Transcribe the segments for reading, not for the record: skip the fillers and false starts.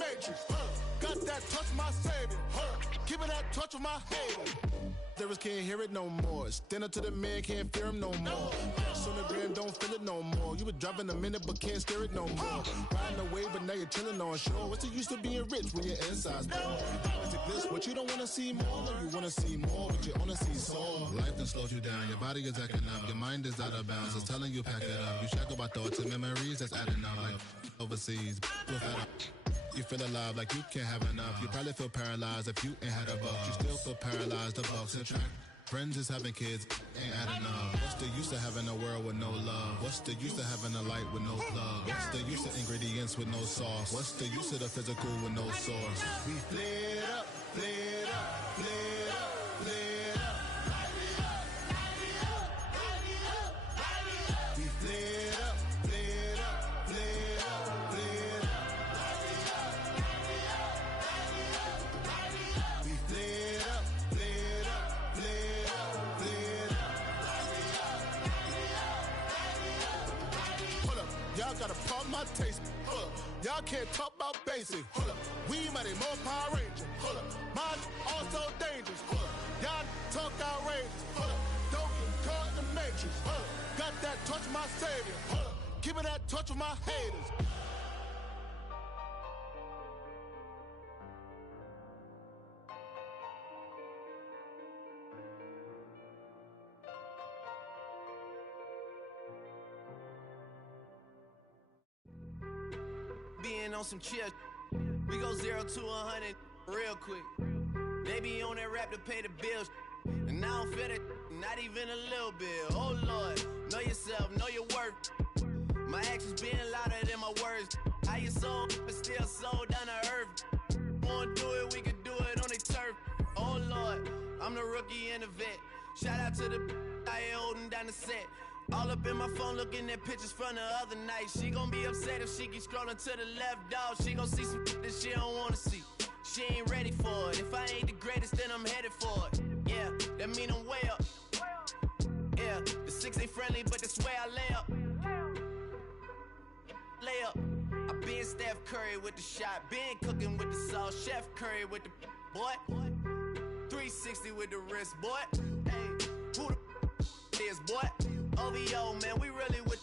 matrix. Got that touch of my savior. Give it that touch of my haters. Lyrics can't hear it no more. Stand up to the man, can't fear him no more. On the gram, don't feel it no more. You been driving a minute, but can't steer it no more. Riding away, but now you're chilling on shore. What's the use of being rich when your inside's poor? It's a bliss, but you don't wanna see more. You wanna see more, but you wanna see soar. Life done slowed you down. Your body is acting up. Your mind is out of bounds. It's telling you pack it up. You shackle by thoughts and memories that's adding up. Like overseas, you feel alive like you can't have enough. You probably feel paralyzed if you ain't had a buck. You still feel paralyzed, the bucks and track. Friends is having kids, ain't adding up. What's the use of having a world with no love? What's the use of having a light with no plug? What's the use of ingredients with no sauce? What's the use of the physical with no source? We flared up, flared up, flared up, flared up. We flared up, flared up, flared up, flared up. We flared up, flared up, flared up. Y'all gotta pump my taste. Y'all can't talk about basic. We mighty more Power Ranger. Mine also dangerous. Y'all talk outrageous. Don't get caught in the matrix. Got that touch of my savior. Give me that touch of my haters. Being on some chill, we go 0 to 100 real quick. They be on that rap to pay the bills, and I don't feel it, not even a little bit. Oh Lord, know yourself, know your worth. My actions being louder than my words. How you sold, but still sold down to earth. Wanna do it, we can do it on the turf. Oh Lord, I'm the rookie and the vet. Shout out to the I ain't holding down the set. All up in my phone looking at pictures from the other night. She gon' be upset if she keep scrolling to the left, dog. She gon' see some that she don't wanna see. She ain't ready for it. If I ain't the greatest, then I'm headed for it. Yeah, that mean I'm way up. Yeah, the 6 ain't friendly, but that's where I lay up. Lay up. I been Steph Curry with the shot. Been cooking with the sauce. Chef Curry with the boy. 360 with the wrist, boy. Hey, who the is, boy? OVO, man, we really with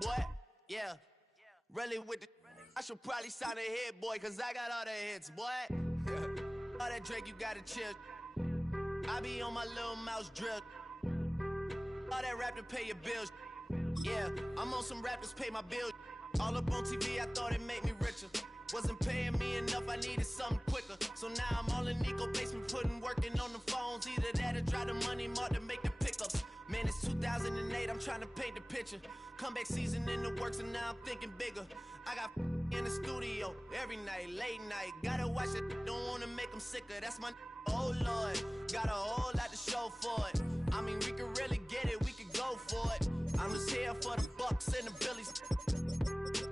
boy. Yeah, really with the. I should probably sign a hit, boy, cause I got all the hits, boy. All that Drake, you gotta chill. I be on my little mouse drill. All that rap to pay your bills. Yeah, I'm on some rappers pay my bills. All up on TV, I thought it made me richer. Wasn't paying me enough, I needed something quicker. So now I'm all in Nico basement, working on the phones. Either that or try the money mark to make the pickups. Man, it's 2008, I'm trying to paint the picture. Comeback season in the works and now I'm thinking bigger. I got in the studio every night, late night. Gotta watch it, don't wanna make them sicker. That's my oh Lord, got a whole lot to show for it. I mean, we could really get it, we could go for it. I'm just here for the Bucks and the Billies.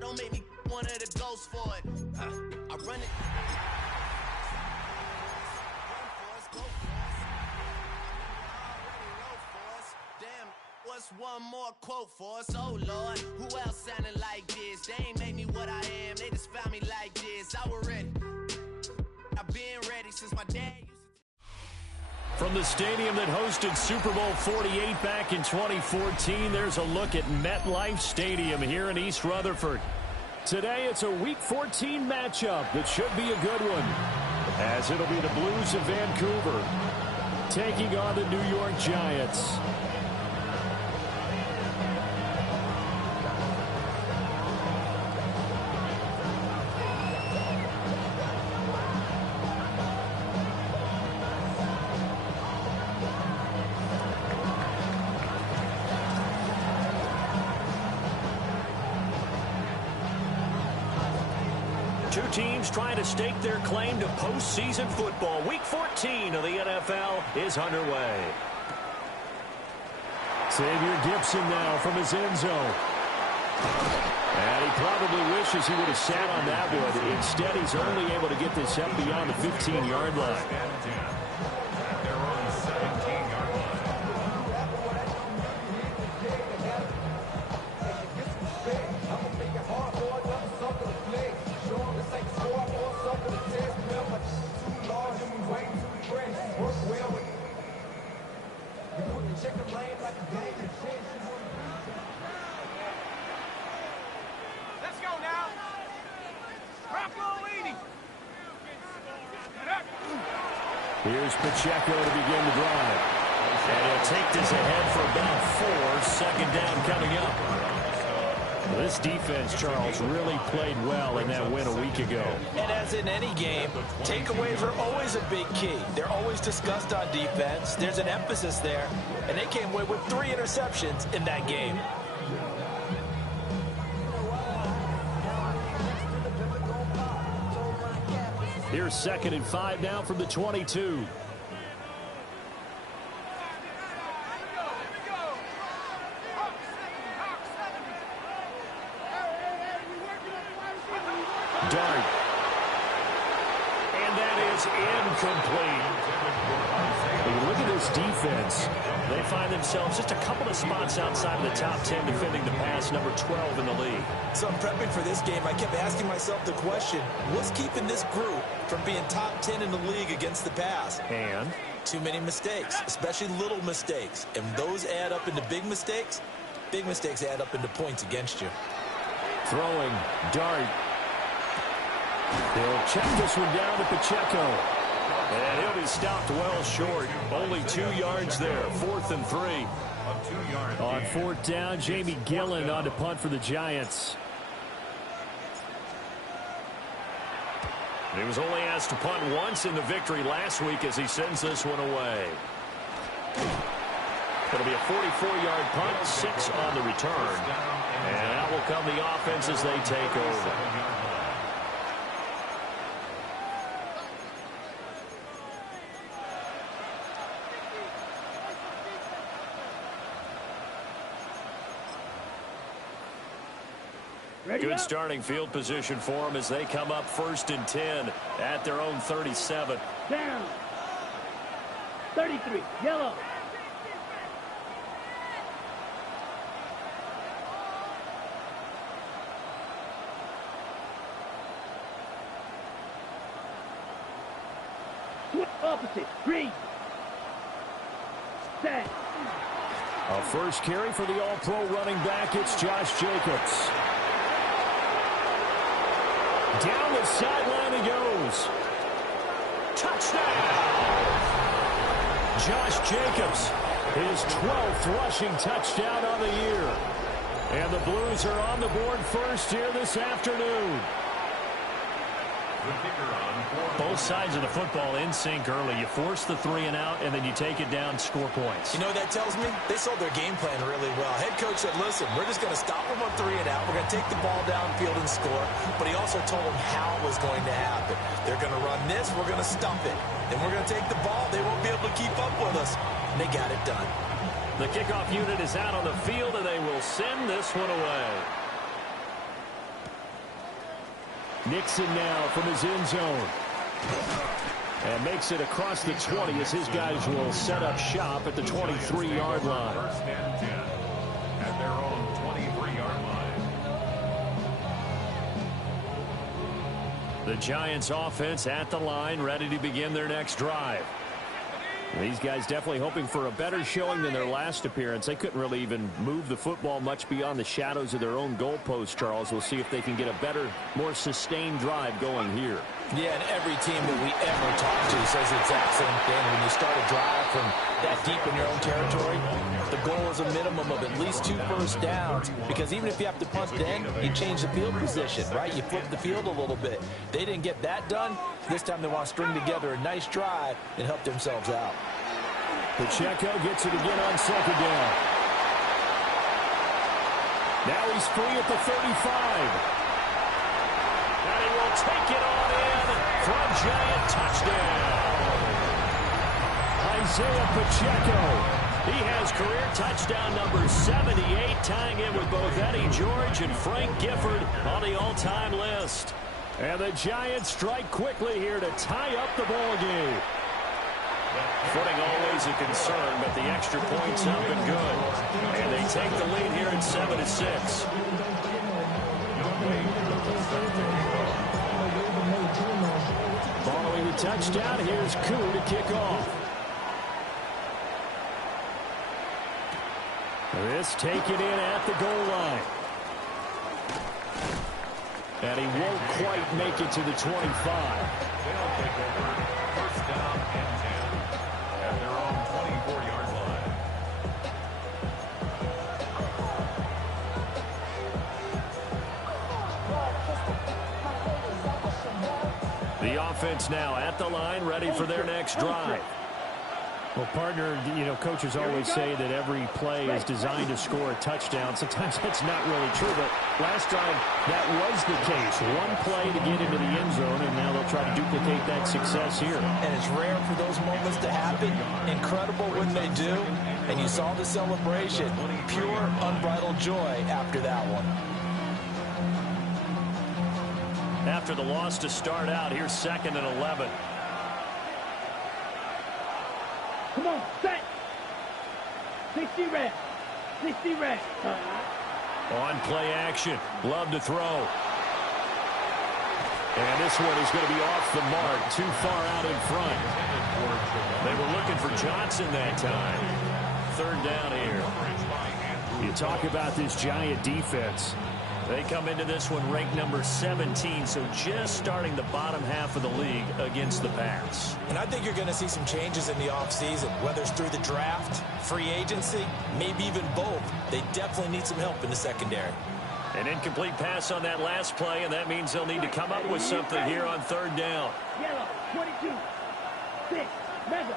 Don't make me one of the ghosts for it. I run it. Damn, what's one more quote for us? Oh Lord, who else sounded like this? They ain't made me what I am, they just found me like this. I was ready. I've been ready since my dad used to. From the stadium that hosted Super Bowl 48 back in 2014, there's a look at MetLife Stadium here in East Rutherford. Today, it's a Week 14 matchup that should be a good one, as it'll be the Blues of Vancouver taking on the New York Giants. Two teams trying to stake their claim to postseason football. Week 14 of the NFL is underway. Xavier Gibson now from his end zone. And he probably wishes he would have sat on that one. Instead, he's only able to get this up beyond the 15-yard line. Here's Pacheco to begin the drive. And he'll take this ahead for about 4. Second down coming up. This defense, Charles, really played well in that win a week ago. And as in any game, takeaways are always a big key. They're always discussed on defense. There's an emphasis there. And they came away with 3 interceptions in that game. Here's 2nd and 5 now from the 22. Dart. And that is incomplete. When you look at this defense, they find themselves just a couple of spots outside of the top 10 defending the pass, number 12 in the league. So I'm prepping for this game. I kept asking myself the question, what's keeping this group from being top 10 in the league against the pass? And? Too many mistakes, especially little mistakes. And those add up into big mistakes. Big mistakes add up into points against you. Throwing. Dart. They'll check this one down to Pacheco. And he'll be stopped well short. Only 2 yards there. 4th and 3. On 4th down, Jamie Gillen on to punt for the Giants. He was only asked to punt once in the victory last week as he sends this one away. It'll be a 44-yard punt, 6 on the return. And out will come the offense as they take over. Good starting field position for them as they come up 1st and 10 at their own 37. Down. 33. Yellow. Opposite. Green. Set. A first carry for the all-pro running back. It's Josh Jacobs. Down the sideline he goes. Touchdown! Josh Jacobs, his 12th rushing touchdown on the year. And the Blues are on the board first here this afternoon. Both sides of the football in sync early. You force the 3 and out, and then you take it down, score points. You know what that tells me? They sold their game plan really well. Head coach said, listen, we're just going to stop them on 3 and out. We're going to take the ball downfield and score. But he also told them how it was going to happen. They're going to run this. We're going to stump it. Then we're going to take the ball. They won't be able to keep up with us. And they got it done. The kickoff unit is out on the field, and they will send this one away. Nixon now from his end zone. And makes it across the 20 as his guys will set up shop at the 23-yard line. First and 10 at their own 23-yard line. The Giants offense at the line, ready to begin their next drive. These guys definitely hoping for a better showing than their last appearance. They couldn't really even move the football much beyond the shadows of their own goalpost, Charles. We'll see if they can get a better, more sustained drive going here. Yeah, and every team that we ever talk to says the exact same thing. When you start a drive from that deep in your own territory, the goal is a minimum of at least 2 first downs, because even if you have to punt then, you change the field position, right? You flip the field a little bit. They didn't get that done. This time they want to string together a nice drive and help themselves out. Pacheco gets it again on 2nd down. Now he's free at the 35. And he will take it on in for a Giant touchdown. Isaiah Pacheco. He has career touchdown number 78, tying it with both Eddie George and Frank Gifford on the all-time list. And the Giants strike quickly here to tie up the ball game. Footing always a concern, but the extra point's up and good. And they take the lead here at 7-6. Following the touchdown, here's Koo to kick off. This taken in at the goal line. And he won't quite make it to the 25. They'll take over. First down and 10. The offense now at the line, ready for their next drive. Well, partner, coaches always say that every play is designed to score a touchdown. Sometimes that's not really true, but last drive, that was the case. One play to get into the end zone, and now they'll try to duplicate that success here. And it's rare for those moments to happen. Incredible when they do. And you saw the celebration. Pure, unbridled joy after that one. After the loss to start out, here's 2nd and 11. Come on, set. 60 reps. 60 reps. On play action. Love to throw. And this one is going to be off the mark. Too far out in front. They were looking for Johnson that time. 3rd down here. You talk about this Giant defense. They come into this one ranked number 17, so just starting the bottom half of the league against the pass. And I think you're going to see some changes in the offseason, whether it's through the draft, free agency, maybe even both. They definitely need some help in the secondary. An incomplete pass on that last play, and that means they'll need to come up with something here on 3rd down. Yellow, 22, 6, mega.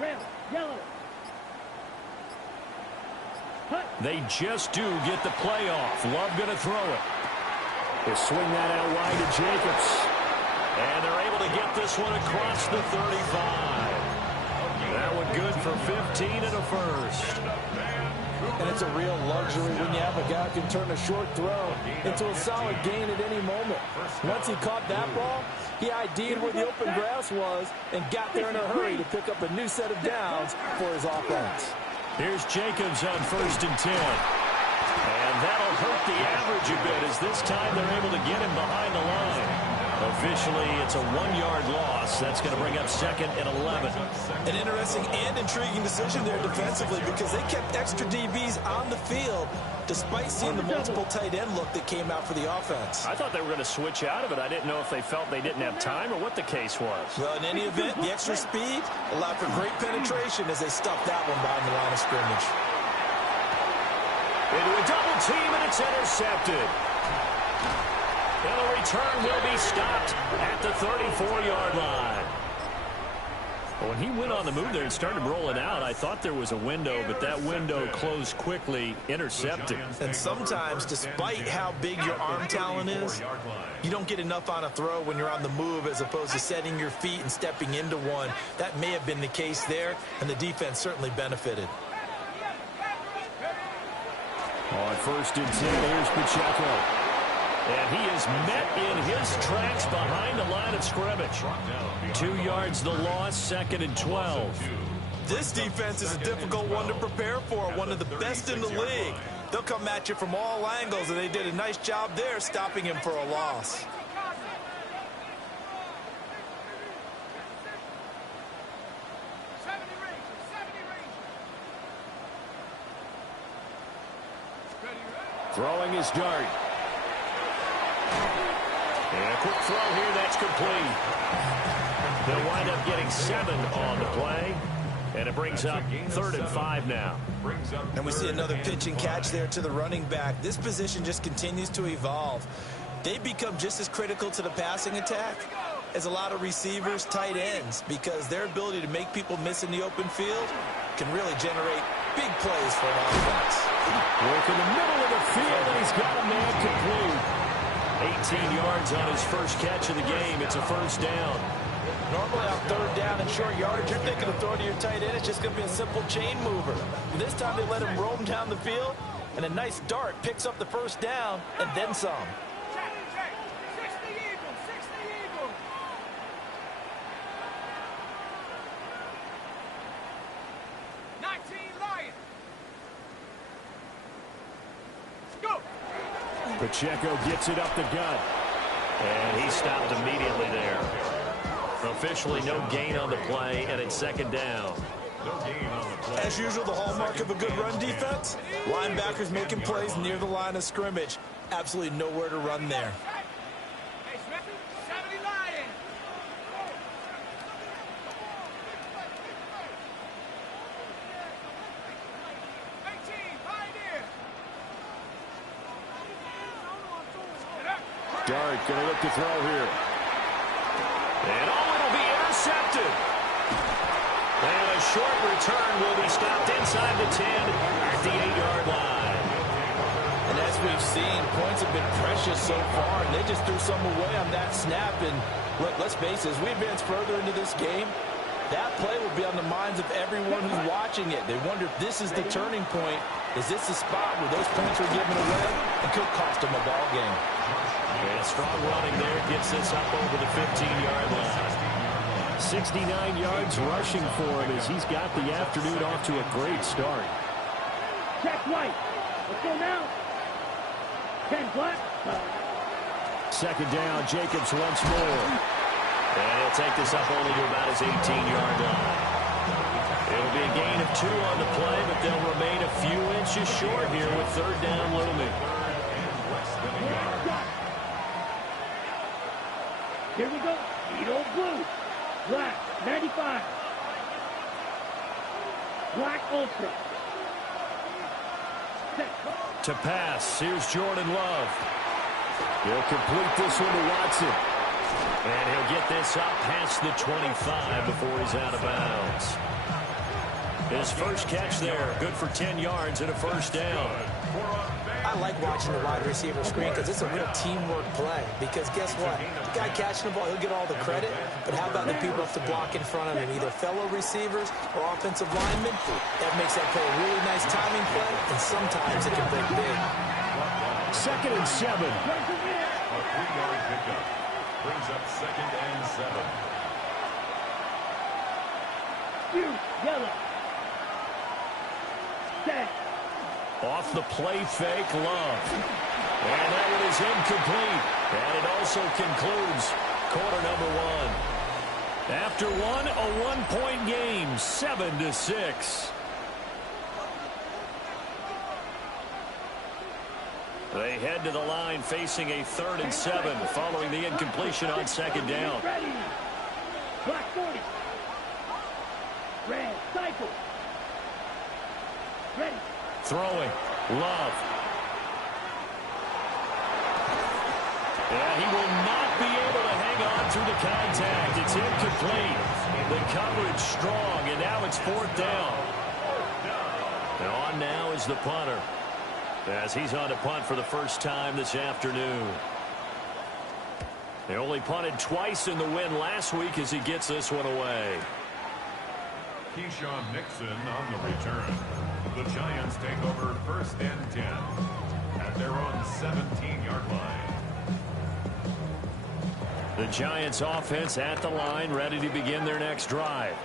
Red, yellow. They just do get the play off. Love going to throw it. They swing that out wide to Jacobs. And they're able to get this one across the 35. That one good for 15 and a first. And it's a real luxury when you have a guy who can turn a short throw into a solid gain at any moment. Once he caught that ball, he ID'd where the open grass was and got there in a hurry to pick up a new set of downs for his offense. Here's Jacobs on 1st and 10. And that'll hurt the average a bit as this time they're able to get him behind the line. Officially, it's a 1-yard loss. That's going to bring up 2nd and 11. An interesting and intriguing decision there defensively because they kept extra DBs on the field despite seeing the multiple tight end look that came out for the offense. I thought they were going to switch out of it. I didn't know if they felt they didn't have time or what the case was. Well, in any event, the extra speed allowed for great penetration as they stuffed that one behind the line of scrimmage. Into a double team, and it's intercepted. And the return will be stopped at the 34-yard line. When he went on the move there and started rolling out, I thought there was a window, but that window closed quickly, intercepted. And sometimes, despite how big your arm talent is, you don't get enough on a throw when you're on the move as opposed to setting your feet and stepping into one. That may have been the case there, and the defense certainly benefited. On 1st and 10, here's Pacheco. And he is met in his tracks behind the line of scrimmage. 2 yards the loss, 2nd and 12. This defense is a difficult one to prepare for, one of the best in the league. They'll come at you from all angles, and they did a nice job there stopping him for a loss. Throwing his dart. And a quick throw here, that's complete. They'll wind up getting 7 on the play. And it brings up 3rd and 5 now. And we see another pitch and catch there to the running back. This position just continues to evolve. They become just as critical to the passing attack as a lot of receivers, tight ends, because their ability to make people miss in the open field can really generate big plays for an offense. Work in the middle of the field, and he's got a man complete. 18 yards on his first catch of the game. It's a 1st down. Normally on 3rd down and short yardage, you're thinking of throwing to your tight end. It's just going to be a simple chain mover. But this time they let him roam down the field, and a nice dart picks up the 1st down and then some. Pacheco gets it up the gut. And he stopped immediately there. Officially no gain on the play, and it's 2nd down. As usual, the hallmark of a good run defense, linebackers making plays near the line of scrimmage. Absolutely nowhere to run there. Dart going to look to throw here. And it'll be intercepted. And a short return will be stopped inside the 10 at the 8-yard line. And as we've seen, points have been precious so far, and they just threw some away on that snap. And let's face it, as we advance further into this game, that play will be on the minds of everyone who's watching it. They wonder if this is the turning point. Is this the spot where those points are given away? It could cost them a ball game. And strong running there gets this up over the 15-yard line. 69 yards rushing for him as he's got the afternoon off to a great start. Check right. Let's go now. 10 black. Second down, Jacobs once more. And he'll take this up only to about his 18-yard line. It'll be a gain of 2 on the play, but they'll remain a few inches short here with third down looming. Here we go. Eat old blue. Black, 95. Black Ultra. Set. To pass, here's Jordan Love. He'll complete this one to Watson. And he'll get this up past the 25 before he's out of bounds. His first catch there, good for 10 yards and a first down. I like watching the wide receiver screen because it's a real teamwork play. Because guess what? The guy catching the ball, he'll get all the credit. But how about the people who have to block in front of him, either fellow receivers or offensive linemen? That makes that play a really nice timing play, and sometimes it can break big. 2nd and 7. A 3-yard pickup brings up 2nd and 7. Yellow. Set. Off the play fake, Love. And that one is incomplete. And it also concludes quarter number 1. After one, a 1-point game, 7-6. They head to the line facing a 3rd and 7 following the incompletion on 2nd down. Ready. Black 40. Red. Cycle. Ready. Throwing. Love. Yeah, he will not be able to hang on through the contact. It's incomplete. The coverage strong, and now it's 4th down. And on now is the punter, as he's on to punt for the first time this afternoon. They only punted twice in the win last week as he gets this one away. Keyshawn Nixon on the return. The Giants take over 1st and 10 at their own 17-yard line. The Giants offense at the line, ready to begin their next drive.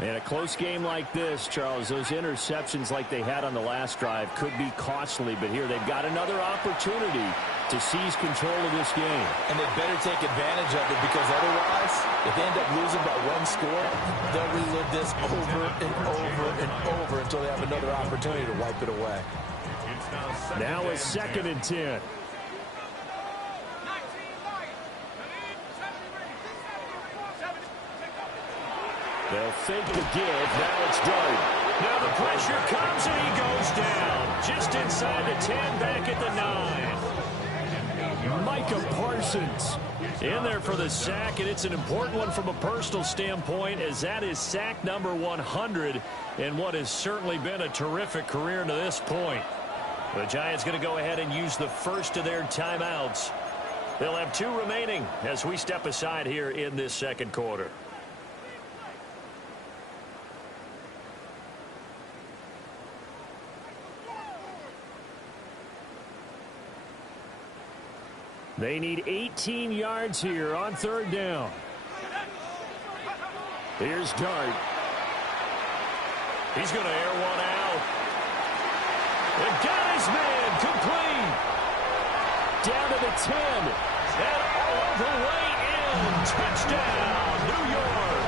And a close game like this, Charles, those interceptions like they had on the last drive could be costly, but here they've got another opportunity to seize control of this game. And they better take advantage of it, because otherwise, if they end up losing by 1 score, they'll relive this over and over and over until they have another opportunity to wipe it away. Now it's 2nd and 10. They'll fake the give. Now it's Dart. Now the pressure comes and he goes down. Just inside the 10, back at the 9. Micah Parsons in there for the sack, and it's an important one from a personal standpoint, as that is sack number 100 in what has certainly been a terrific career to this point. The Giants going to go ahead and use the first of their timeouts. They'll have 2 remaining as we step aside here in this second quarter. They need 18 yards here on 3rd down. Here's Dart. He's going to air one out. And got his man complete. Down to the 10. And all the way in. Touchdown, New York.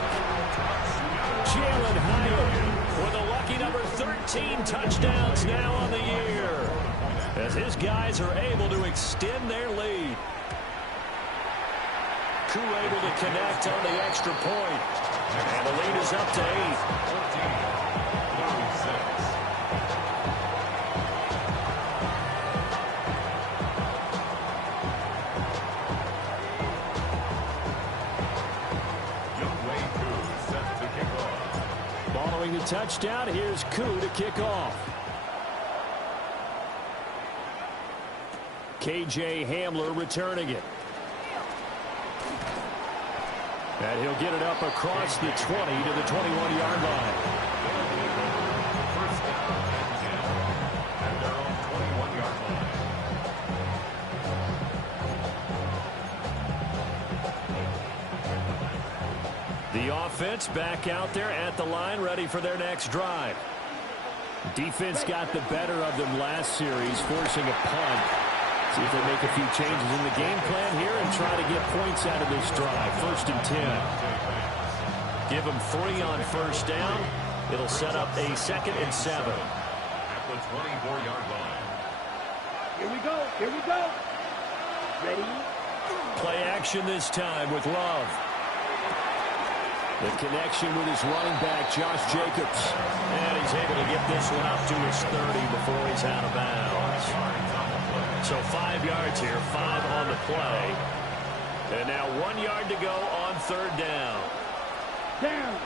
Jalen Hyatt with a lucky number 13 touchdowns now on the year, as his guys are able to extend their lead. Koo able to connect on the extra point. And the lead is up to 8. touchdown. Here's Koo to kick off. K.J. Hamler returning it. And he'll get it up across the 20 to the 21-yard line. First down and 10 at their own 21-yard line. The offense back out there at the line, ready for their next drive. Defense got the better of them last series, forcing a punt. See if they make a few changes in the game plan here and try to get points out of this drive. 1st and 10. Give them 3 on first down. It'll set up a 2nd and 7. At the 24-yard line. Here we go. Here we go. Ready? Play action this time with Love. The connection with his running back, Josh Jacobs. And he's able to get this one up to his 30 before he's out of bounds. So 5 yards here, 5 on the play. And now 1 yard to go on 3rd down. Down.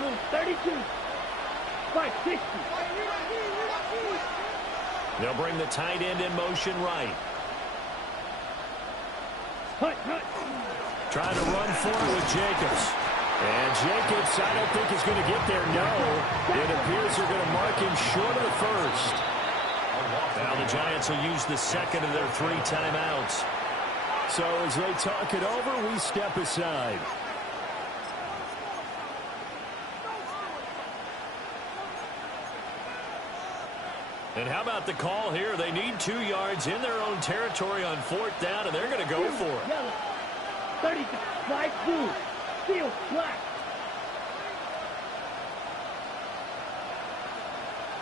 Room 32. 560. They'll bring the tight end in motion right. Hut, hut. Trying to run for it with Jacobs. And Jacobs, I don't think is going to get there. No. It appears they're going to mark him short of the 1st. Now the Giants will use the 2nd of their 3 timeouts. So as they talk it over, we step aside. And how about the call here? They need 2 yards in their own territory on 4th down, and they're going to go for it. Yellow. 35 blue. Field black.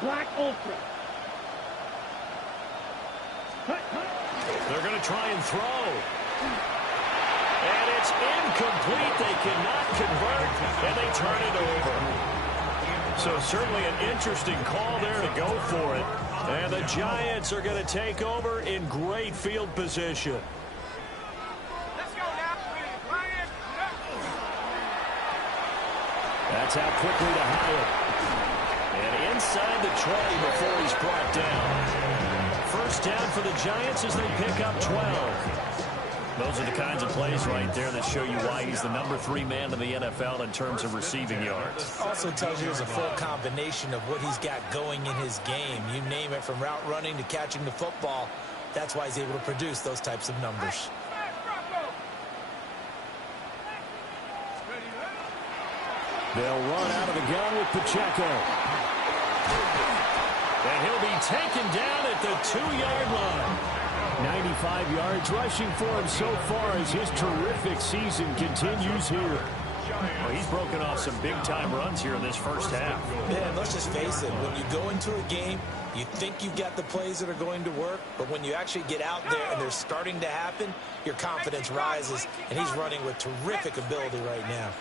Black ultra. Hut, hut. They're going to try and throw. And it's incomplete. They cannot convert, and they turn it over. So certainly an interesting call there to go for it. And the Giants are going to take over in great field position. That's out quickly to Hyatt. And inside the 20 before he's brought down. 1st down for the Giants as they pick up 12. Those are the kinds of plays right there that show you why he's the number 3 man in the NFL in terms of receiving yards. Also tells you there's a full combination of what he's got going in his game. You name it, from route running to catching the football. That's why he's able to produce those types of numbers. They'll run out of the gun with Pacheco. And he'll be taken down at the 2-yard line. 95 yards rushing for him so far as his terrific season continues here. Well, he's broken off some big-time runs here in this first half. Yeah, and let's just face it. When you go into a game, you think you've got the plays that are going to work, but when you actually get out there and they're starting to happen, your confidence rises, and he's running with terrific ability right now.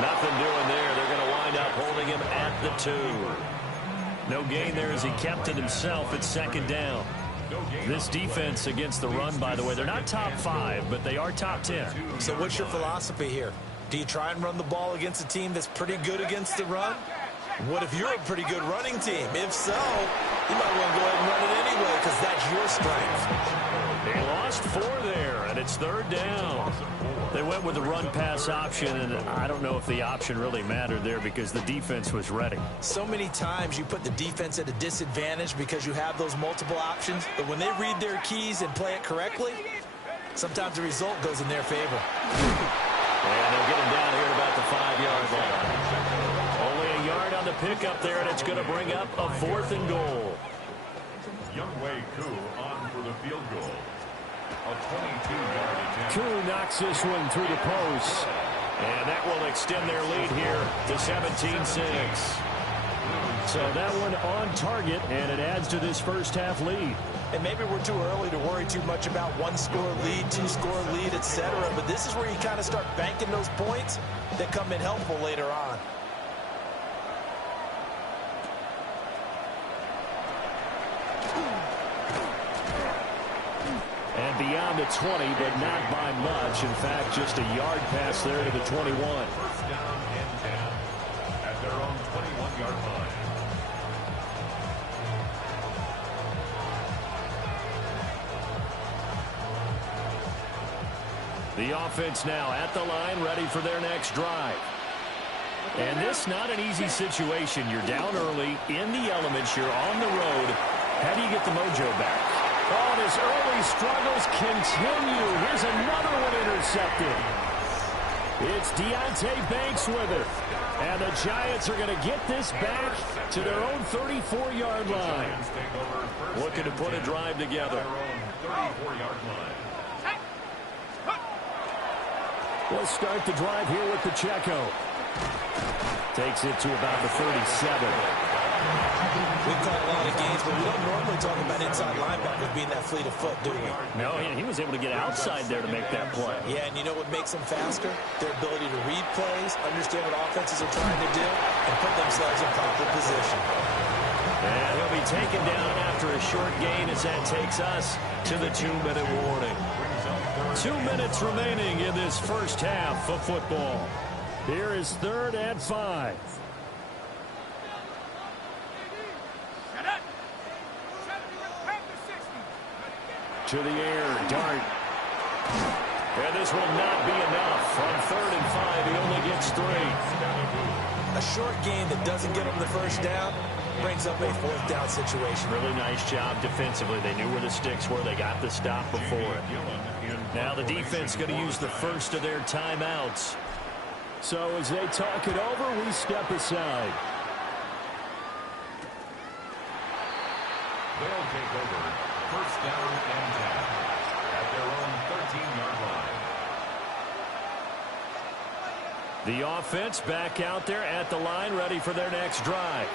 Nothing doing there. They're going to wind up holding him at the 2. No gain there as he kept it himself at 2nd down. This defense against the run, by the way, they're not top 5, but they are top 10. So what's your philosophy here? Do you try and run the ball against a team that's pretty good against the run? What if you're a pretty good running team? If so, you might want to go ahead and run it anyway because that's your strength. They lost 4 there, and it's 3rd down. They went with the run-pass option, and I don't know if the option really mattered there because the defense was ready. So many times you put the defense at a disadvantage because you have those multiple options, but when they read their keys and play it correctly, sometimes the result goes in their favor. And they'll get him down here at about the 5-yard line. Only a yard on the pickup there, and it's going to bring up a 4th and goal. Younghoe Koo on for the field goal. A 22-yard attempt. Koo knocks this one through the post. And that will extend their lead here to 17-6. So that one on target, and it adds to this first half lead. And maybe we're too early to worry too much about 1-score lead, 2-score lead, etc. But this is where you kind of start banking those points that come in helpful later on. beyond the 20, but not by much. In fact, just a yard pass there to the 21. First down and 10 at their own 21-yard line. The offense now at the line, ready for their next drive. And this not an easy situation. You're down early, in the elements, you're on the road. How do you get the mojo back? Oh, and his early struggles continue. Here's another one intercepted. It's Deonte Banks with it. And the Giants are going to get this back to their own 34-yard line. Looking to put a drive together. We'll start the drive here with Pacheco. Takes it to about the 37. We've caught a lot of games, but we don't normally talk about inside linebackers being that fleet of foot, do we? No, he was able to get outside there to make that play. Yeah, and you know what makes them faster? Their ability to read plays, understand what offenses are trying to do, and put themselves in proper position. And he'll be taken down after a short gain as that takes us to the 2-minute warning. 2 minutes remaining in this first half of football. Here is 3rd and 5. To the air, Dart. And this will not be enough. On 3rd and 5, he only gets 3. A short gain that doesn't get him the first down brings up a 4th down situation. Really nice job defensively. They knew where the sticks were. They got the stop before it. Now the defense going to use the first of their timeouts. So as they talk it over, we step aside. They'll take over. First down and 10 at their own 13-yard line. The offense back out there at the line, ready for their next drive.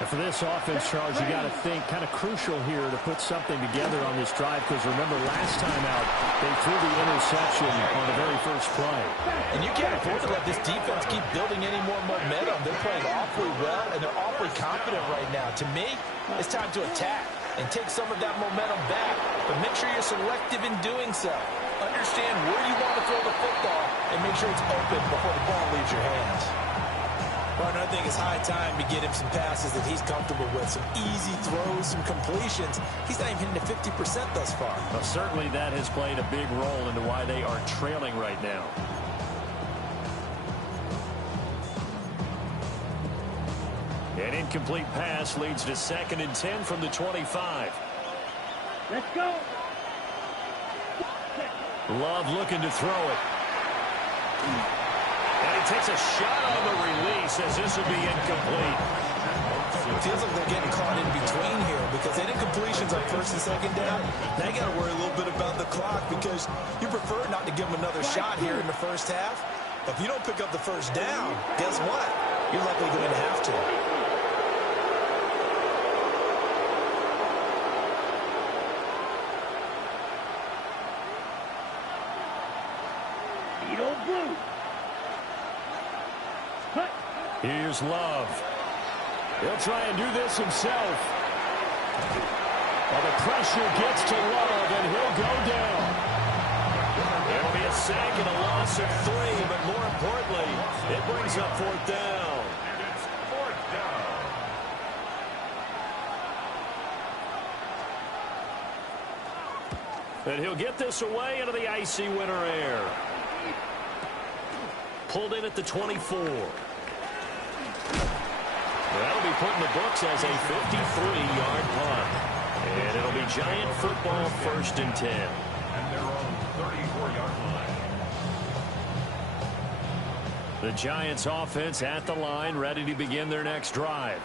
And for this offense, Charles, you got to think kind of crucial here to put something together on this drive, because remember last time out, they threw the interception on the very first play. And you can't afford to let this defense keep building any more momentum. They're playing awfully well, and they're awfully confident right now. To me, it's time to attack and take some of that momentum back. But make sure you're selective in doing so. Understand where you want to throw the football and make sure it's open before the ball leaves your hands. Partner, I think it's high time to get him some passes that he's comfortable with. Some easy throws, some completions. He's not even hitting to 50% thus far. Well, certainly that has played a big role into why they are trailing right now. An incomplete pass leads to 2nd and 10 from the 25. Let's go. Love looking to throw it. And he takes a shot on the release as this will be incomplete. It feels like they're getting caught in between here because they did completions on 1st and 2nd down. Now you got to worry a little bit about the clock because you prefer not to give them another shot here in the first half. But if you don't pick up the first down, guess what? You're likely going to have to. Here's Love. He'll try and do this himself. Well, the pressure gets to Love, and he'll go down. It'll be a sack and a loss of 3, but more importantly, it brings up 4th down. And it's 4th down. And he'll get this away into the icy winter air. Pulled in at the 24. That'll be put in the books as a 53-yard punt. And it'll be Giant football 1st and 10. And their own 34-yard line. The Giants offense at the line, ready to begin their next drive.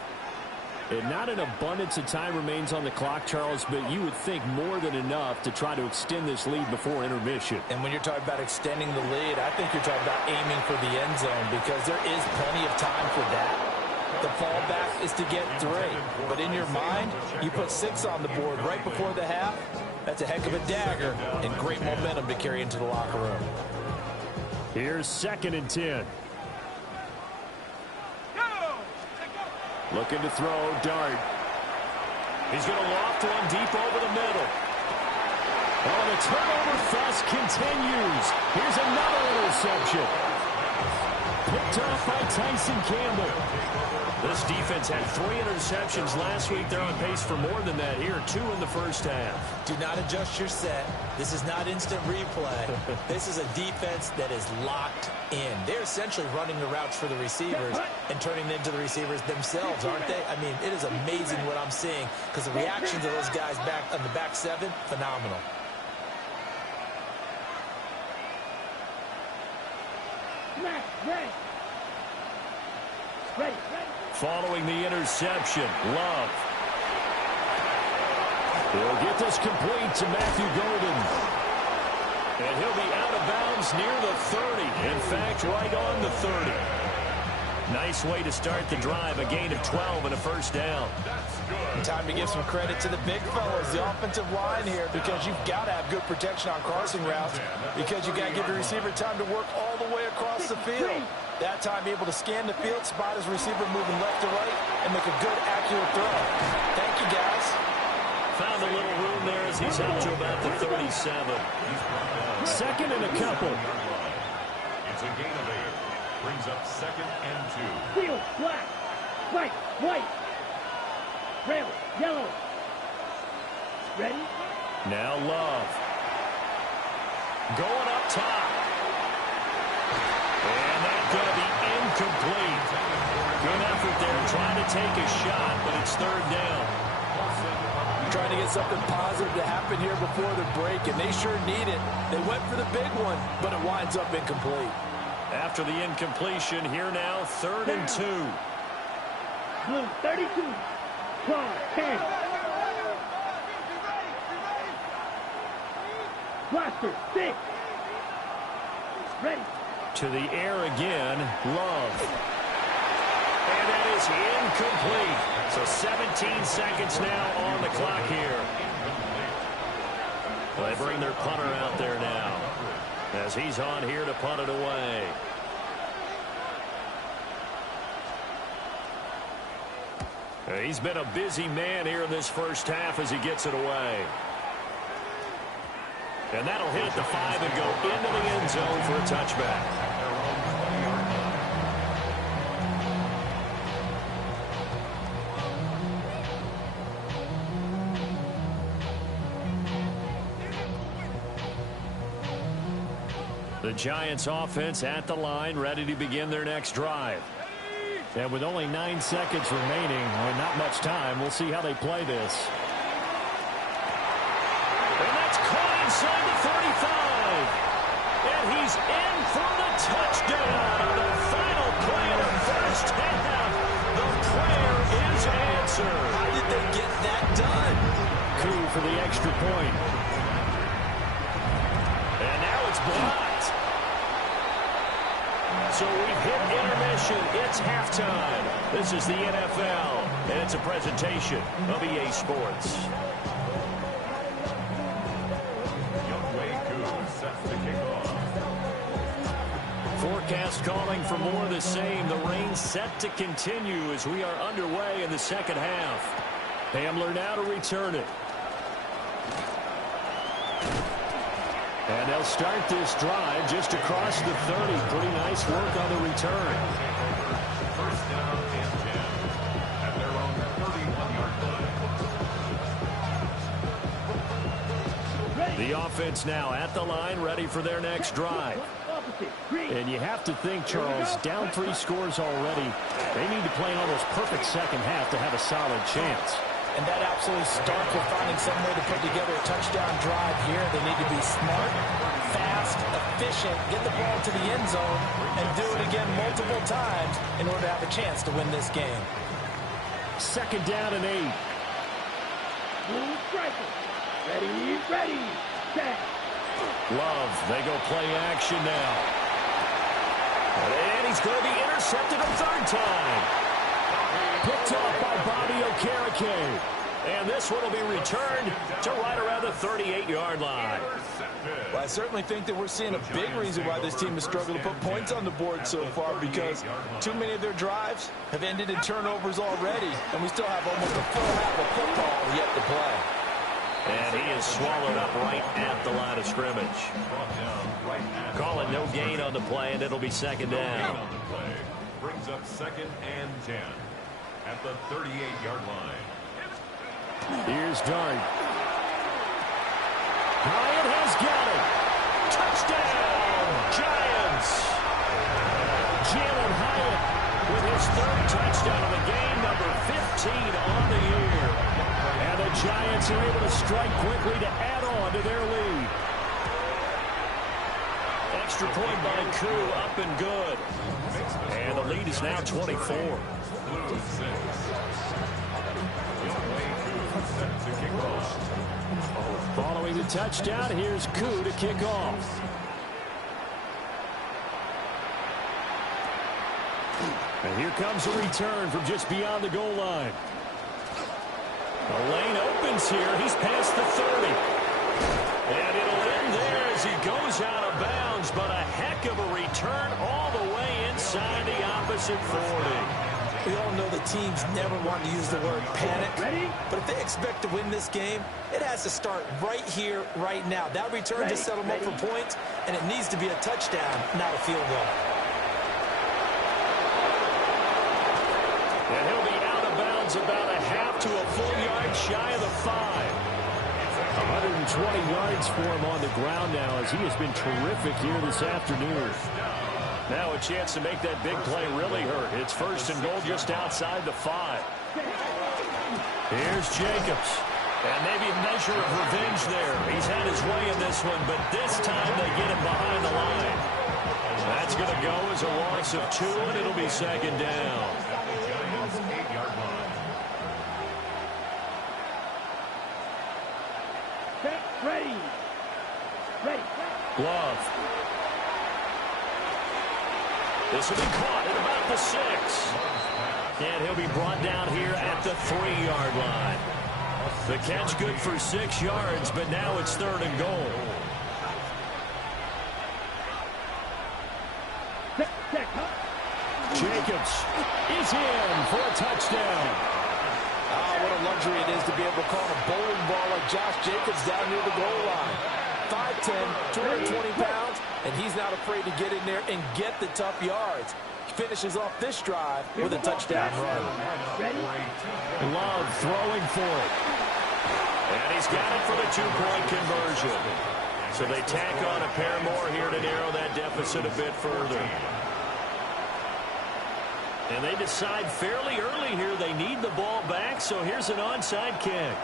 And not an abundance of time remains on the clock, Charles, but you would think more than enough to try to extend this lead before intermission. And when you're talking about extending the lead, I think you're talking about aiming for the end zone because there is plenty of time for that. The fallback is to get 3. But in your mind, you put 6 on the board right before the half. That's a heck of a dagger and great momentum to carry into the locker room. Here's 2nd and 10. Looking to throw, Dart. He's going to loft one deep over the middle. Oh, the turnover fuss continues. Here's another interception. Picked off by Tyson Campbell. This defense had 3 interceptions last week. They're on pace for more than that here. 2 in the first half. Do not adjust your set. This is not instant replay. This is a defense that is locked in. They're essentially running the routes for the receivers and turning them into the receivers themselves, aren't they? I mean, it is amazing what I'm seeing because the reactions of those guys back on the back 7, phenomenal. Ready. Following the interception, Love. He'll get this complete to Matthew Golden. And he'll be out of bounds near the 30. In fact, right on the 30. Nice way to start the drive. A gain of 12 and a first down. Time to give some credit to the big fellas, the offensive line here, because you've got to have good protection on crossing routes, because you've got to give the receiver time to work all the way across the field. That time, be able to scan the field, spot his receiver moving left to right, and make a good, accurate throw. Thank you, guys. Found a little room there as he's up to about the 37. Second and a couple. It's a gain of 8. Brings up 2nd and 2. Field, black, white, rail, yellow. Ready? Now Love. Going up top. And that's going to be incomplete. Good effort there trying to take a shot, but it's 3rd down. Trying to get something positive to happen here before the break, and they sure need it. They went for the big one, but it winds up incomplete. After the incompletion, here now, 3rd and 2. Blue, 32. Claw, 10. Blaster, 6. Ready. To the air again, Love. And that is incomplete. So 17 seconds now on the clock here. They bring their punter out there now as he's on here to punt it away. He's been a busy man here in this first half as he gets it away. And that'll hit at the 5 and go into the end zone for a touchback. The Giants offense at the line, ready to begin their next drive. And with only 9 seconds remaining, or not much time, we'll see how they play this. And that's caught inside the 35. And he's in for the touchdown on the final play of the first half. The prayer is answered. How did they get that done? Coup for the extra point. And now it's blocked. So we've hit intermission. It's halftime. This is the NFL, and it's a presentation of EA Sports. Forecast calling for more of the same. The rain set to continue as we are underway in the second half. Hamler now to return it. And they'll start this drive just across the 30. Pretty nice work on the return. First down and 10 at their own 31-yard line. The offense now at the line, ready for their next drive. And you have to think, Charles, down 3 scores already. They need to play an almost perfect second half to have a solid chance. And that absolutely starts with finding some way to put together a touchdown drive here. They need to be smart, fast, efficient, get the ball to the end zone, and do it again multiple times in order to have a chance to win this game. Second down and 8. Blue striker. Ready, set. Love, they go play action now. And he's going to be intercepted a 3rd time. Picked off by Bobby Okereke. And this one will be returned to right around the 38-yard line. Well, I certainly think that we're seeing a big reason why this team has struggled to put points on the board so far, because too many of their drives have ended in turnovers already, and we still have almost a full half of football yet to play. And he is swallowed up right at the line of scrimmage. Calling no gain on the play, and it'll be second down. Brings up 2nd and 10 at the 38-yard line. Here's Dart. Bryant has got it. Touchdown, Giants. Jalen Hyatt with his 3rd touchdown of the game, number 15 on the year. And the Giants are able to strike quickly to add on to their lead. Extra point by Koo, up and good. And the lead is now 24. Following the touchdown, here's Koo to kick off. And here comes a return from just beyond the goal line. The lane opens here. He's past the 30. And it'll end there as he goes out of bounds, but a heck of a return all the way inside the opposite 40. We all know the teams never want to use the word panic, but if they expect to win this game, it has to start right here, right now. That return just set them up for points, and it needs to be a touchdown, not a field goal. And he'll be out of bounds about a half to a full yard shy of the 5. 120 yards for him on the ground now as he has been terrific here this afternoon. Now a chance to make that big play really hurt. It's 1st and goal just outside the 5. Here's Jacobs. And maybe a measure of revenge there. He's had his way in this one, but this time they get him behind the line. That's going to go as a loss of 2, and it'll be second down. Ready. Love. This will be caught at about the 6. And he'll be brought down here at the 3-yard line. The catch good for 6 yards, but now it's 3rd and goal. Jacobs is in for a touchdown. What a luxury it is to be able to call a bowling ball like Josh Jacobs down near the goal line. 5'10", 220 pounds, and he's not afraid to get in there and get the tough yards. He finishes off this drive with a touchdown run. Love throwing for it. And he's got it for the 2-point conversion. So they tack on a pair more here to narrow that deficit a bit further. And they decide fairly early here they need the ball back, so here's an onside kick.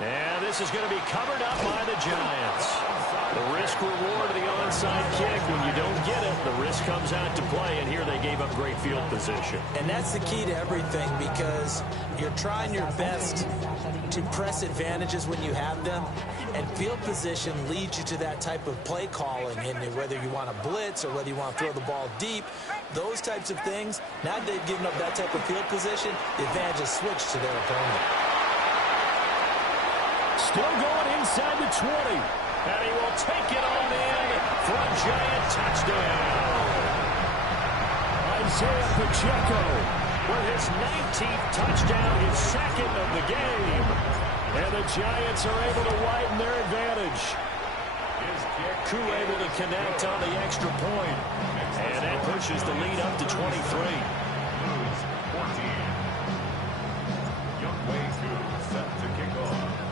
And this is going to be covered up by the Giants. The risk-reward of the onside kick, when you don't get it, the risk comes out to play, and here they gave up great field position. And that's the key to everything, because you're trying your best to press advantages when you have them, and field position leads you to that type of play calling, and whether you want to blitz or whether you want to throw the ball deep, those types of things, now that they've given up that type of field position, the advantage is switched to their opponent. Still going inside the 20. And he will take it on in for a Giant touchdown. Isaiah Pacheco with his 19th touchdown, his 2nd of the game. And the Giants are able to widen their advantage. Koo able to connect on the extra point. And that pushes the lead up to 23.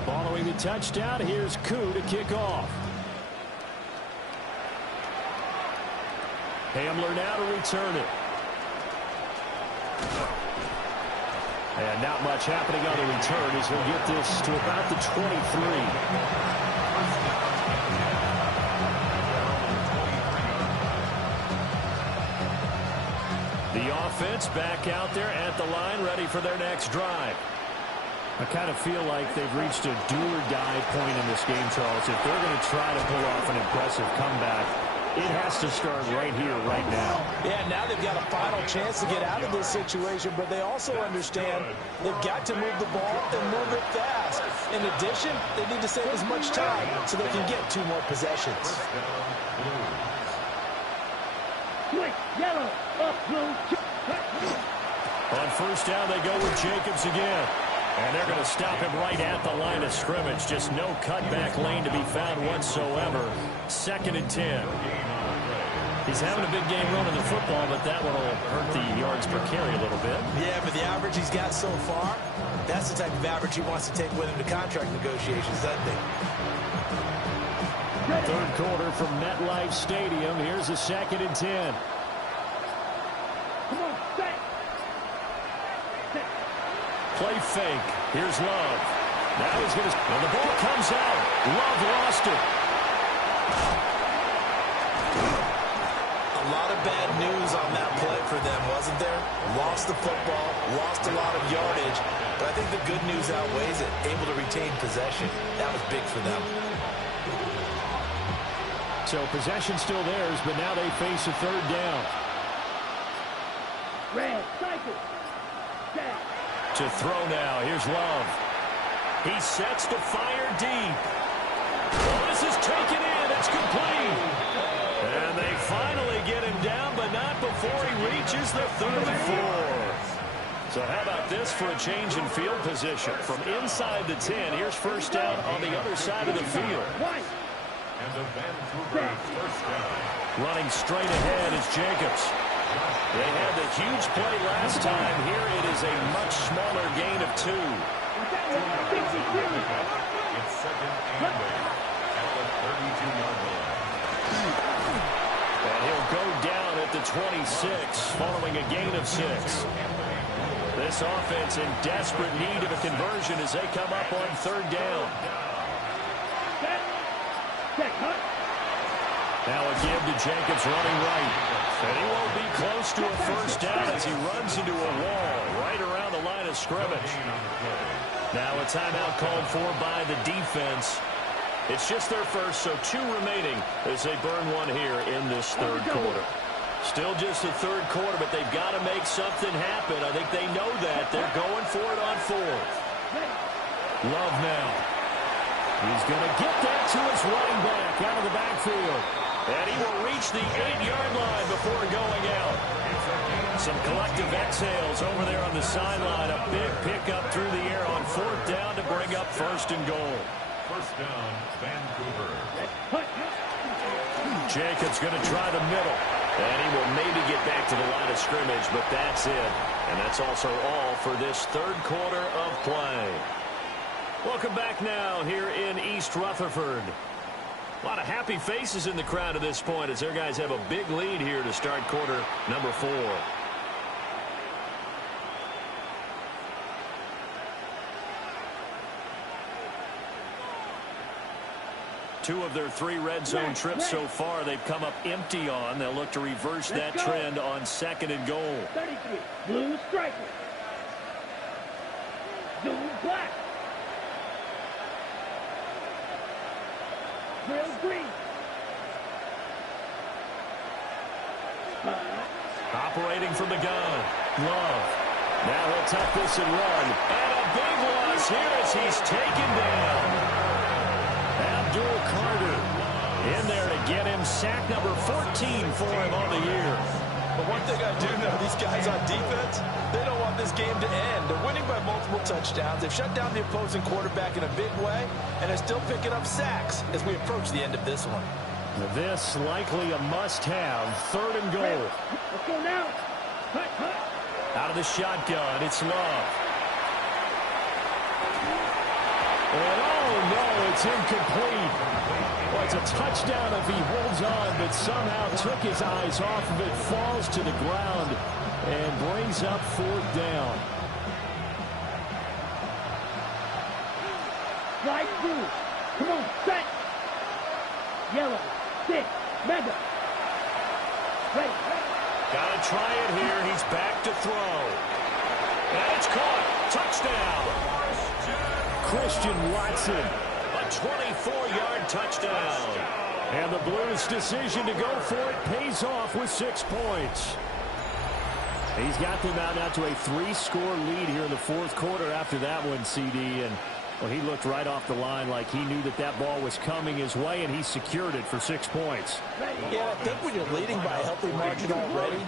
Following the touchdown, here's Koo to kick off. Hamler now to return it. And not much happening on the return as he'll get this to about the 23. The offense back out there at the line, ready for their next drive. I kind of feel like they've reached a do-or-die point in this game, Charles. If they're going to try to pull off an impressive comeback, it has to start right here, right now. Yeah, now they've got a final chance to get out of this situation, but they also understand they've got to move the ball and move it fast. In addition, they need to save as much time so they can get 2 more possessions. Quick. Yellow, up, blue. On first down, they go with Jacobs again. And they're going to stop him right at the line of scrimmage. Just no cutback lane to be found whatsoever. 2nd and 10. He's having a big game running the football, but that one will hurt the yards per carry a little bit. Yeah, but the average he's got so far, that's the type of average he wants to take with him to contract negotiations, doesn't he? 3rd quarter from MetLife Stadium. Here's a 2nd and 10. Come on, set. Play fake. Here's Love. Now he's going to... And the ball comes out. Love lost it. A lot of bad news on that play for them, wasn't there? Lost the football, lost a lot of yardage, but I think the good news outweighs it. Able to retain possession. That was big for them. So possession still theirs, but now they face a 3rd down. Red, cycle. Set. To throw now. Here's Love. He sets to fire deep. Oh, this is taken in. It's complete. And they finally get him down, but not before he reaches the 34. So how about this for a change in field position? From inside the 10, here's first down on the other side of the field. And the Vancouver first down. Running straight ahead is Jacobs. They had the huge play last time. Here it is a much smaller gain of 2. It's 2nd and 8 at the 32-yard line. And he'll go down at the 26 following a gain of 6. This offense in desperate need of a conversion as they come up on 3rd down. Now a give to Jacobs running right. And he won't be close to a first down as he runs into a wall right around the line of scrimmage. Now a timeout called for by the defense. It's just their first, so 2 remaining as they burn one here in this 3rd quarter. Still just the 3rd quarter, but they've got to make something happen. I think they know that. They're going for it on 4th. Love now. He's going to get that to his running back out of the backfield. And he will reach the 8-yard line before going out. Some collective exhales over there on the sideline. A big pickup through the air on 4th down to bring up 1st and goal. First down, Vancouver. Jacobs going to try the middle. And he will maybe get back to the line of scrimmage, but that's it. And that's also all for this 3rd quarter of play. Welcome back now here in East Rutherford. A lot of happy faces in the crowd at this point as their guys have a big lead here to start quarter number 4. Two of their 3 red zone trips so far they've come up empty on. They'll look to reverse that trend on 2nd and goal. 33, blue striker. Zoom black. Real green. Operating from the gun. Love. Now he'll tuck this and run. And a big loss here as he's taken down. Abdul Carter in there to get him sack number 14 for him on the year. But one thing I do know, these guys on defense, they don't want this game to end. They're winning by multiple touchdowns. They've shut down the opposing quarterback in a big way, and they're still picking up sacks as we approach the end of this one. This likely a must-have. 3rd and goal. Let's go now. Out of the shotgun, it's Love. And oh no, it's incomplete. Well, it's a touchdown if he holds on, but somehow took his eyes off of it, falls to the ground, and brings up 4th down. Slide through. Come on, set. Yellow, 6, mega. Ready. Gotta try it here. He's back to throw. And it's caught. Touchdown. Christian Watson. A 24-yard touchdown. And the Blues' decision to go for it pays off with 6 points. He's got them out now to a 3-score lead here in the 4th quarter after that one, CD. And Well, he looked right off the line like he knew that that ball was coming his way, and he secured it for 6 points. Yeah, I think when you're leading by a healthy margin already,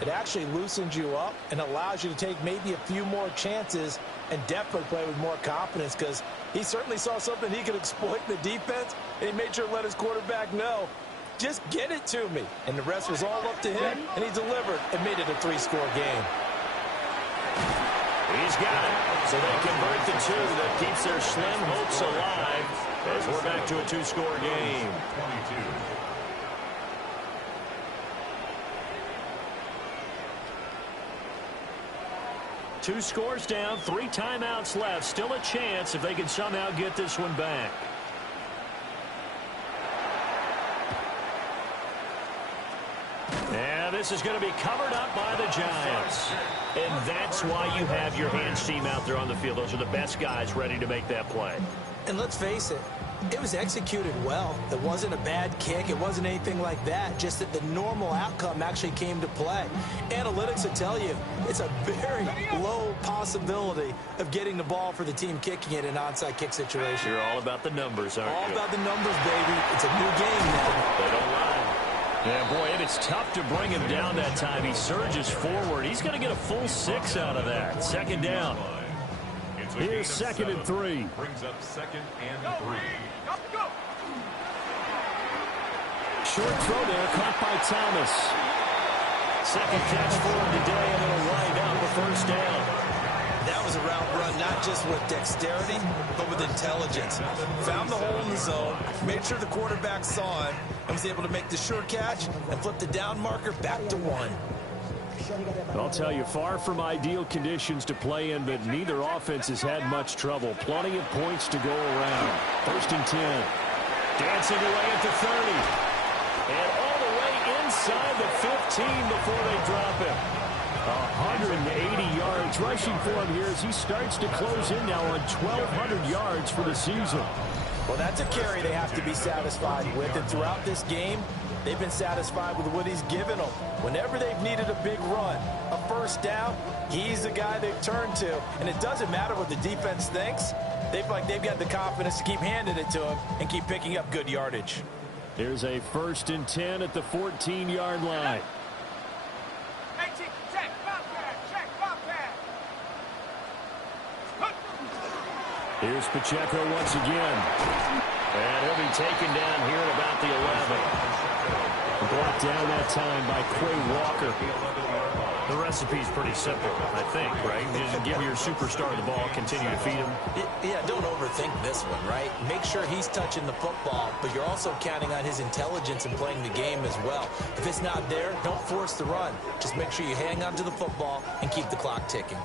it actually loosens you up and allows you to take maybe a few more chances and definitely play with more confidence, because he certainly saw something he could exploit in the defense, and he made sure to let his quarterback know, just get it to me. And the rest was all up to him, and he delivered and made it a 3-score game. He's got it. So they convert the 2. That keeps their slim hopes alive as we're back to a 2-score game. 2 scores down, 3 timeouts left. Still a chance if they can somehow get this one back. And this is going to be covered up by the Giants. And that's why you have your hands team out there on the field. Those are the best guys ready to make that play. And let's face it, it was executed well. It wasn't a bad kick. It wasn't anything like that. Just that the normal outcome actually came to play. Analytics will tell you it's a very low possibility of getting the ball for the team kicking it in an onside kick situation. You're all about the numbers, aren't you? All about the numbers, baby. It's a new game now. They don't lie. Yeah, boy, and it's tough to bring him down that time. He surges forward. He's going to get a full 6 out of that. 2nd down. Here's 2nd and 3. Brings up 2nd and 3. Short throw there, caught by Thomas. 2nd catch for him today, and it'll wind up a 1st down. That was a route run, not just with dexterity, but with intelligence. Found the hole in the zone, made sure the quarterback saw him, and was able to make the sure catch and flip the down marker back to 1. I'll tell you, far from ideal conditions to play in, but neither offense has had much trouble. Plenty of points to go around. 1st and 10. Dancing away at the 30. And all the way inside the 15 before they drop him. 180 yards rushing for him here as he starts to close in now on 1,200 yards for the season. Well, that's a carry they have to be satisfied with, and throughout this game, they've been satisfied with what he's given them. Whenever they've needed a big run, a 1st down, he's the guy they've turned to. And it doesn't matter what the defense thinks. They've got the confidence to keep handing it to him and keep picking up good yardage. Here's a 1st and 10 at the 14-yard line. Here's Pacheco once again. And he'll be taken down here at about the 11. Brought down that time by Quay Walker. The recipe's pretty simple, I think, right? Just give your superstar the ball, continue to feed him. Yeah, don't overthink this one, right? Make sure he's touching the football, but you're also counting on his intelligence in playing the game as well. If it's not there, don't force the run. Just make sure you hang on to the football and keep the clock ticking.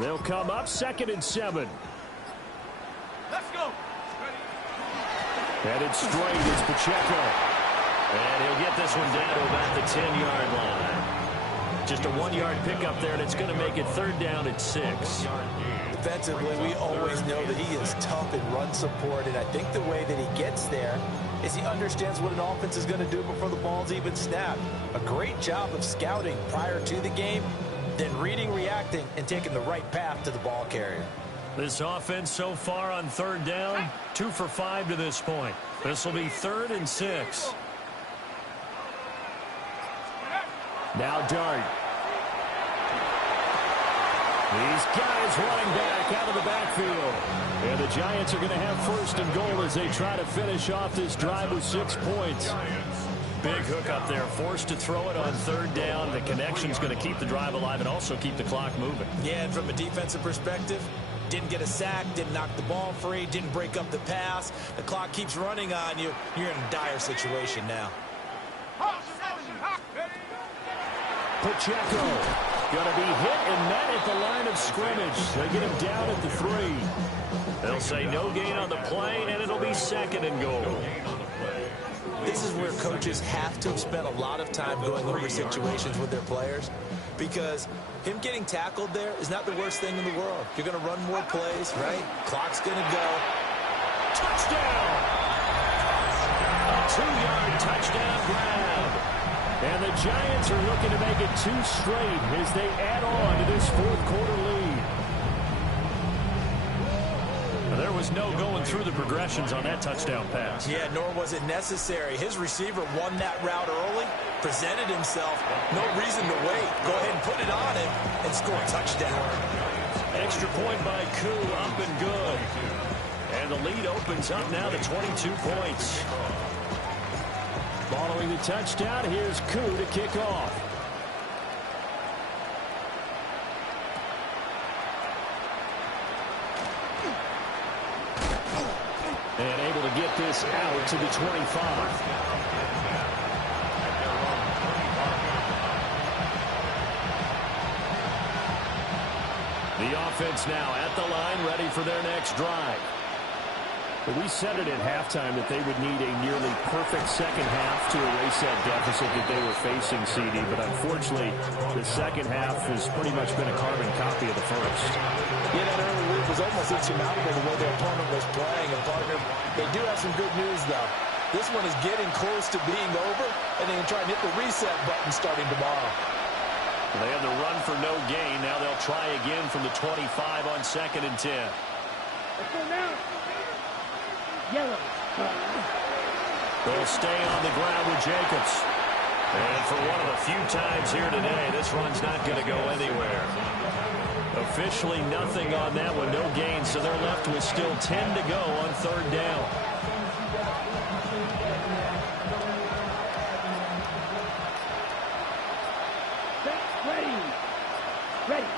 They'll come up 2nd and 7. Let's go. Headed straight is Pacheco. And he'll get this one down to about the 10-yard line. Just a 1-yard pickup there, and it's going to make it 3rd down at 6. Defensively, we always know that he is tough in run support, and I think the way that he gets there is he understands what an offense is going to do before the ball's even snapped. A great job of scouting prior to the game, then reading, reacting, and taking the right path to the ball carrier. This offense so far on 3rd down, 2 for 5 to this point. This will be 3rd and 6. Now Dart. These guys running back out of the backfield. And the Giants are going to have 1st and goal as they try to finish off this drive with 6 points. Big hook up there, forced to throw it on 3rd down. The connection's going to keep the drive alive and also keep the clock moving. Yeah, and from a defensive perspective, didn't get a sack, didn't knock the ball free, didn't break up the pass. The clock keeps running on you. You're in a dire situation now. Pacheco going to be hit and met at the line of scrimmage. They get him down at the 3. They'll say no gain on the play, and it'll be 2nd and goal. This is where coaches have to have spent a lot of time going over situations with their players, because him getting tackled there is not the worst thing in the world. You're going to run more plays, right? Clock's going to go. Touchdown! 2-yard touchdown grab. And the Giants are looking to make it 2 straight as they add on to this fourth quarter lead. There was no going through the progressions on that touchdown pass. Yeah, nor was it necessary. His receiver won that route early, presented himself. No reason to wait. Go ahead and put it on him and score a touchdown. Extra point by Koo, up and good. And the lead opens up now to 22 points. Following the touchdown, here's Koo to kick off. And able to get this out to the 25. The offense now at the line, ready for their next drive. We said it at halftime that they would need a nearly perfect second half to erase that deficit that they were facing, CD. But unfortunately, the second half has pretty much been a carbon copy of the first. Yeah, that early lead was almost insurmountable the way their opponent was playing. And, partner, they do have some good news, though. This one is getting close to being over, and they can try and hit the reset button starting tomorrow. They had the run for no gain. Now they'll try again from the 25 on 2nd and 10. Let's go now. Yellow. They'll stay on the ground with Jacobs. And for one of the few times here today, this run's not going to go anywhere. Officially nothing on that one, no gain, so they're left with still 10 to go on 3rd down. Ready.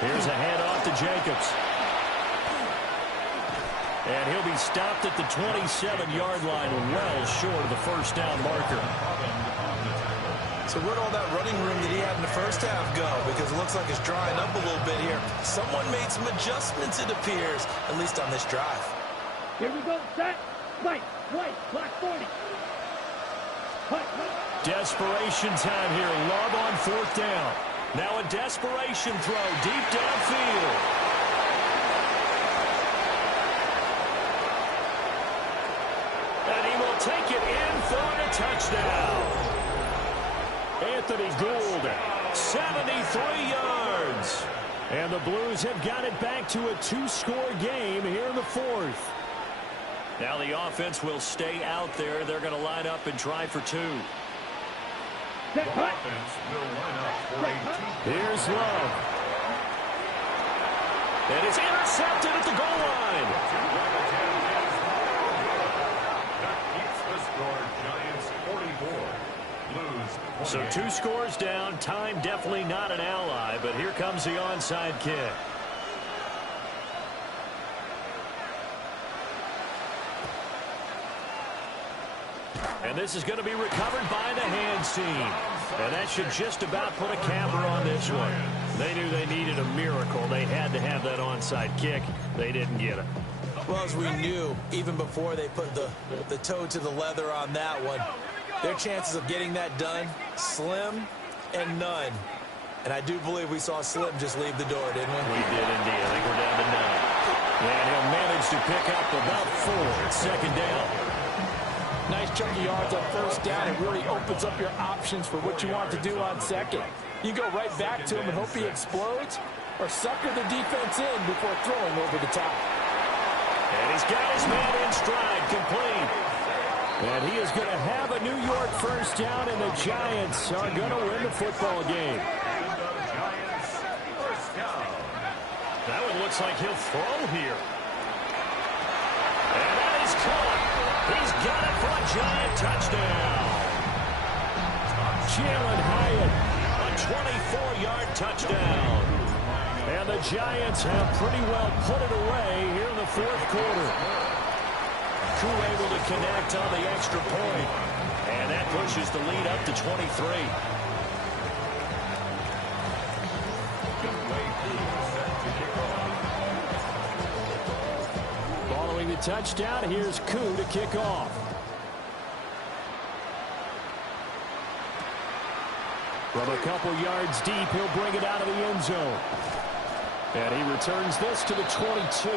Here's a handoff to Jacobs. And he'll be stopped at the 27-yard line, well short of the first down marker. So where'd all that running room that he had in the first half go? Because it looks like it's drying up a little bit here. Someone made some adjustments, it appears, at least on this drive. Here we go. Set. White. Clock 40. Desperation time here. Love on 4th down. Now a desperation throw deep downfield. And he will take it in for the touchdown. Anthony Gould, 73 yards. And the Blues have got it back to a 2-score game here in the 4th. Now the offense will stay out there. They're going to line up and try for 2. Here's Love. And it's intercepted at the goal line. That keeps the score. Giants 44. Blues 28. So 2 scores down. Time definitely not an ally, but here comes the onside kick. And this is going to be recovered by the hands team. And that should just about put a capper on this one. They knew they needed a miracle. They had to have that onside kick. They didn't get it. Well, as we knew, even before they put the toe to the leather on that one, their chances of getting that done, slim and none. And I do believe we saw Slim just leave the door, didn't we? We did indeed. I think we're down to 9. And he'll manage to pick up about 4 at 2nd down. Nice chunky yards on 1st down. It really opens up your options for what you want to do on 2nd. You go right back to him and hope he explodes, or sucker the defense in before throwing over the top. And he's got his man in stride, complete. And he is going to have a New York 1st down, and the Giants are going to win the football game. That one looks like he'll throw here. And that is caught. He's got it for a Giant touchdown. Jalen Hyatt, a 24-yard touchdown. And the Giants have pretty well put it away here in the 4th quarter. Koo able to connect on the extra point. And that pushes the lead up to 23. Following the touchdown, here's Koo to kick off. From a couple yards deep, he'll bring it out of the end zone. And he returns this to the 22.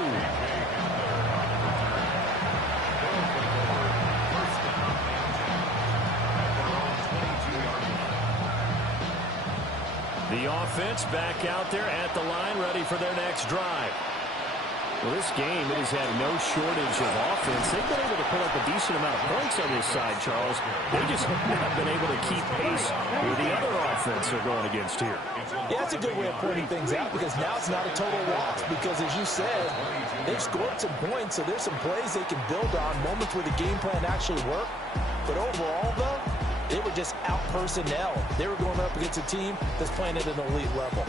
The offense back out there at the line, ready for their next drive. Well, this game has had no shortage of offense. They've been able to put up a decent amount of points on this side, Charles. They just have been able to keep pace with the other offense they're going against here. Yeah, that's a good way of pointing things out because now it's not a total loss because, as you said, they've scored some points, so there's some plays they can build on, moments where the game plan actually worked. But overall, though, they were just out personnel. They were going up against a team that's playing at an elite level.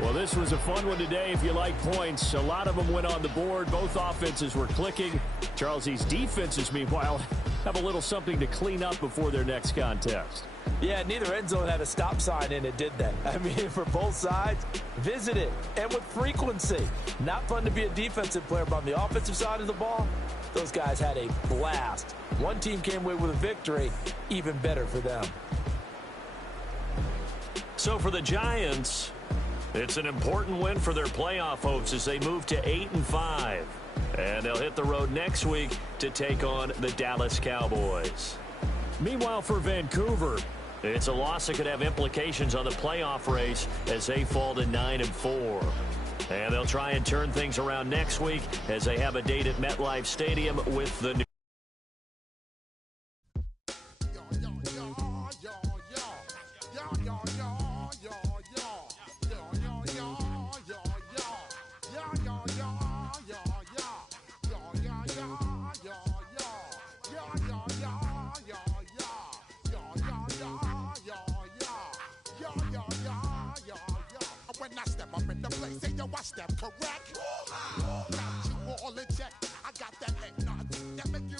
Well, this was a fun one today if you like points. A lot of them went on the board. Both offenses were clicking. Charles, these defenses, meanwhile, have a little something to clean up before their next contest. Yeah, neither end zone had a stop sign in it, did they? I mean, for both sides, visit it, and with frequency. Not fun to be a defensive player, but on the offensive side of the ball, those guys had a blast. One team came away with a victory, even better for them. So for the Giants, it's an important win for their playoff hopes as they move to 8-5. And they'll hit the road next week to take on the Dallas Cowboys. Meanwhile, for Vancouver, it's a loss that could have implications on the playoff race as they fall to 9-4. And they'll try and turn things around next week as they have a date at MetLife Stadium with the I step correct. Got you all in check. I got that head nod that make you